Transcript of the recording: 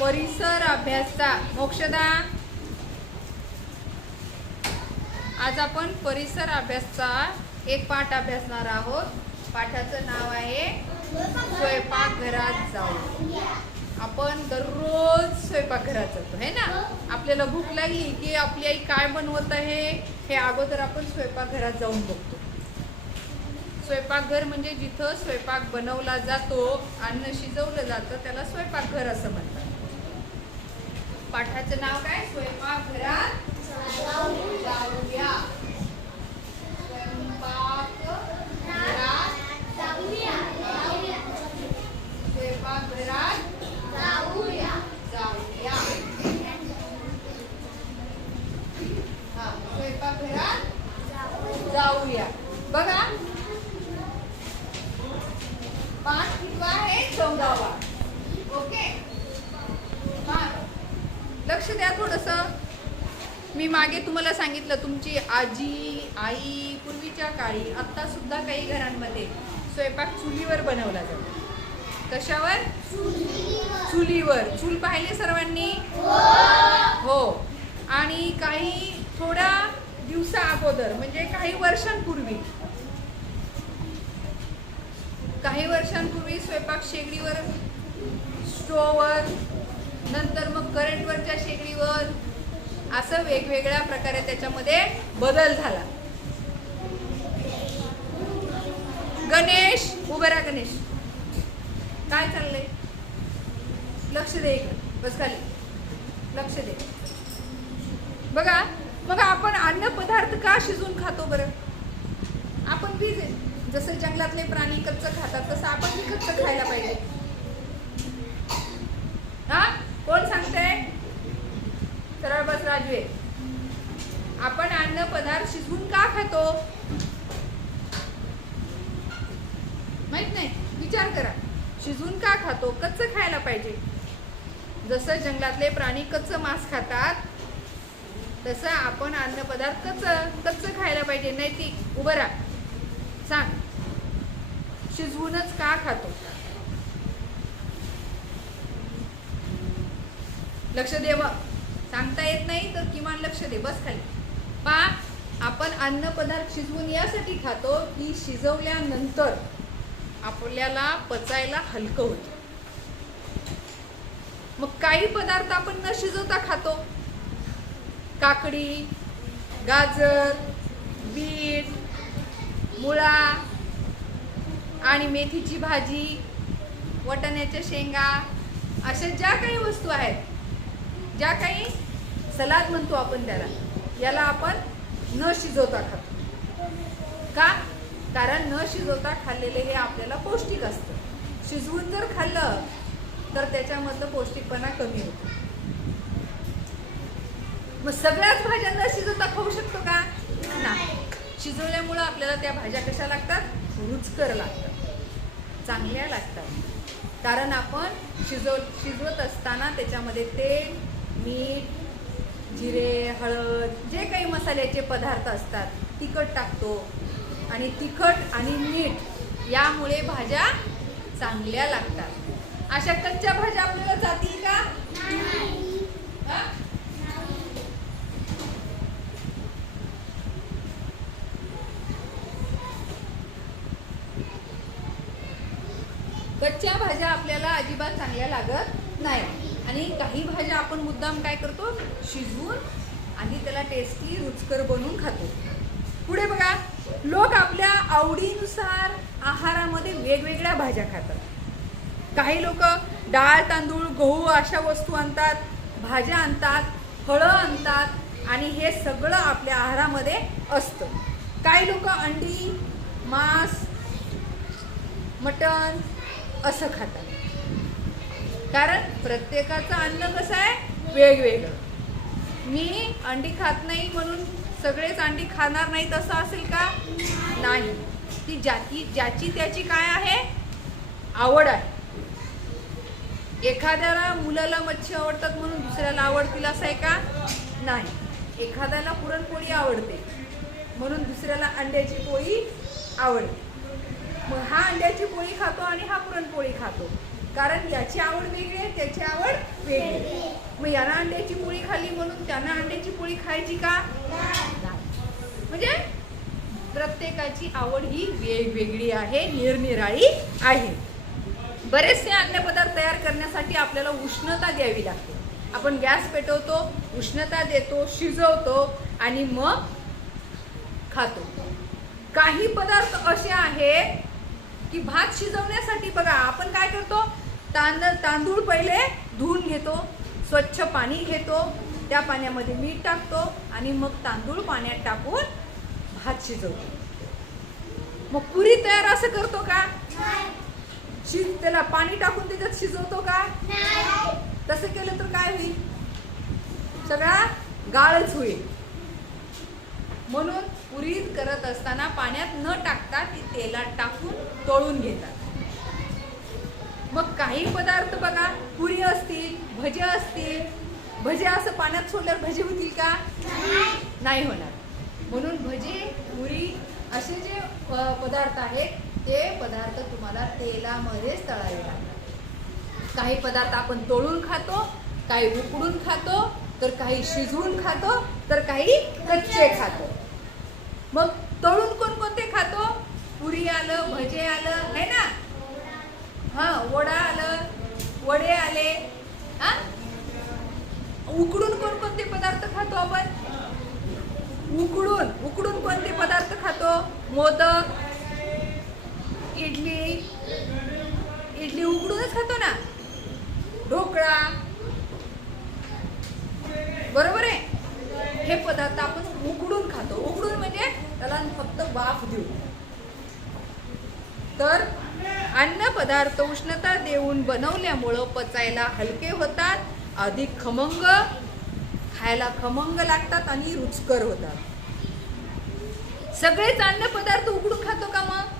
परिसर अभ्यासता. मोक्षदा. आज आपण परिसर अभ्यासचा एक पाठ अभ्यासणार आहोत. पाठाचं नाव आहे स्वयंपाकघरात जाऊ. आपण दररोज स्वयंपाकघरात जातो है ना? आपल्याला भूक लागली की आपली आई काय बनवत आहे हे अगोदर आपण स्वयंपाकघरात जाऊन बघतो. स्वयंपाकघर म्हणजे जिथं स्वयंपाक बनवला जातो अन्न शिजवलं जातं त्याला स्वयंपाकघर असं म्हणतात. पाठाचं नाव काय? स्वयंपाकघरात जाऊया स्वयंपाकघरात स्वयंपाकघरात जाऊया हा स्वयंपाकघरात जाऊया बघा पाच कितवा आहे चौदावा ओके हा लक्ष द्या थोडंसं. मी मागे तुम्हाला सांगितलं तुमची आजी आई पूर्वीच्या काळी आत्तासुद्धा काही घरांमध्ये स्वयंपाक चुलीवर बनवला जातो. कशावर? चुलीवर. चूल पाहिली सर्वांनी? हो. आणि काही थोड्या दिवसा अगोदर म्हणजे काही वर्षांपूर्वी. काही वर्षांपूर्वी स्वयंपाक शेगडीवर स्टोवर नंतर मग करंटवरच्या शेगडीवर असं वेगवेगळ्या प्रकारे त्याच्यामध्ये बदल झाला. गणेश उभे राहा गणेश. काय चाललंय? लक्ष दे बस खाली. लक्ष दे. बघा मग आपण अन्न पदार्थ का शिजून खातो बरं? आपण वीज जसं जंगलातले प्राणी कच्चं खातात तसं आपण बी कच्चं खायला पाहिजे. हा कोण सांगतंय सरळ बस राजवे आपण अन्न पदार्थ शिजवून का खातो? माहीत नाही? विचार करा. शिजवून का खातो? कच्चं खायला पाहिजे. जसं जंगलातले प्राणी कच्चं मांस खातात तसं आपण अन्न पदार्थ कच्चं कच्च खायला पाहिजे. नैतिक उभं राहा. सांग. शिजवूनच का खातो? लक्ष देव सांगता येत नाही तर किमान लक्ष दे. बस खाली. पा. आपण अन्नपदार्थ शिजवून यासाठी खातो की शिजवल्यानंतर आपल्याला पचायला हलकं होतं. मग काही पदार्थ आपण न शिजवता खातो. काकडी गाजर बीट मुळा आणि मेथीची भाजी वटाण्याच्या शेंगा अशा ज्या काही वस्तू आहेत ज्या काही सलाद म्हणतो आपण त्याला याला आपण न शिजवता खातो. का? कारण न शिजवता खाल्लेले हे आपल्याला पौष्टिक असतं. शिजवून जर खाल्लं तर त्याच्यामधलं पौष्टिकपणा कमी होतो. मग सगळ्याच भाज्या न शिजवता खाऊ शकतो का? नाही. शिजवल्यामुळं आपल्याला त्या भाज्या कशा लागतात? रुचकर लागतात. चांगल्या लागतात. कारण आपण शिजव शिजवत असताना त्याच्यामध्ये तेल मीठ जिरे हळद जे काही मसाल्याचे पदार्थ असतात तिखट टाकतो. आणि तिखट आणि मीठ यामुळे भाज्या चांगल्या लागतात. अशा कच्च्या भाज्या आपल्याला जातील का? कच्च्या भाज्या आपल्याला अजिबात चांगल्या लागत नाही. आणि काही भाज्या आपण मुद्दाम काय करतो? शिजवून आणि त्याला टेस्टी रुचकर बनवून खातो. पुढे बघा लोक आपल्या आवडीनुसार आहारामध्ये वेगवेगळ्या भाज्या खातात. काही लोक डाळ तांदूळ गहू अशा वस्तू आणतात भाज्या आणतात फळं आणतात आणि हे सगळं आपल्या आहारामध्ये असतं. काही लोक अंडी मांस मटण असं खातात. कारण प्रत्येकाचं अन्न कसं आहे? वेगवेगळं. मी अंडी खात नाही म्हणून सगळेच अंडी खाणार नाहीत असं असेल का? नाही. ती ज्याची ज्याची त्याची काय आहे? आवड आहे. एखाद्याला मुलाला मच्छी आवडतात म्हणून दुसऱ्याला आवडतील असं आहे का? नाही. एखाद्याला पुरणपोळी आवडते म्हणून दुसऱ्याला अंड्याची पोळी आवडते. मग हा अंड्याची पोळी खातो आणि हा पुरणपोळी खातो. कारण याची आवड वेगळी आहे त्याची आवड वेगळी आहे. मग यानं अंड्याची पोळी खाल्ली म्हणून त्यानं अंड्याची पोळी खायची का. म्हणजे प्रत्येकाची आवड ही वेगवेगळी आहे निरनिराळी आहे बरेचसे अन्नपदार्थ तयार करण्यासाठी आपल्याला उष्णता द्यावी लागते आपण गॅस पेटवतो उष्णता देतो शिजवतो आणि मग खातो काही पदार्थ असे आहेत की भात शिजवण्यासाठी बघा आपण काय करतो? तांदूळ तांदूळ पहिले धुवून घेतो स्वच्छ पाणी घेतो त्या पाण्यामध्ये मीठ टाकतो आणि मग तांदूळ पाण्यात टाकून भात शिजवतो. मग पुरी तयार असं करतो का? शिज त्याला पाणी टाकून त्याच्यात शिजवतो का? तसं केलं तर काय होईल? सगळा गाळच होईल. म्हणून पुरी करत असताना पाण्यात न टाकता ती तेलात टाकून तळून घेतात. मग काही पदार्थ बघा पुरी असतील भजे असतील. भजे असं पाण्यात सोडल्यावर भजे होतील का? नाही होणार. म्हणून भजे पुरी असे जे पदार्थ आहेत ते पदार्थ तुम्हाला तेलामध्येच तळावे लागतात. काही पदार्थ आपण तळून खातो काही उकडून खातो तर काही शिजवून खातो तर काही कच्चे खातो. मग तळून कोणकोणते खातो? पुरी आलं भजे आलं है ना? हा वडा आलं वडे आले. हा? उकडून कोणकोणते पदार्थ खातो आपण? उकडून उकडून कोणते पदार्थ खातो? मोदक इडली. इडली उकडूनच खातो ना? ढोकळा. बरोबर आहे? हे पदार्थ आपण उकडून खातो. उकडून म्हणजे त्याला फक्त वाफ देऊ तर अन्न पदार्थ उष्णता देऊन बनवल्यामुळं पचायला हलके होतात अधिक खमंग खायला खमंग लागतात आणि रुचकर होतात. सगळेच अन्न पदार्थ उकडून खातो का मग?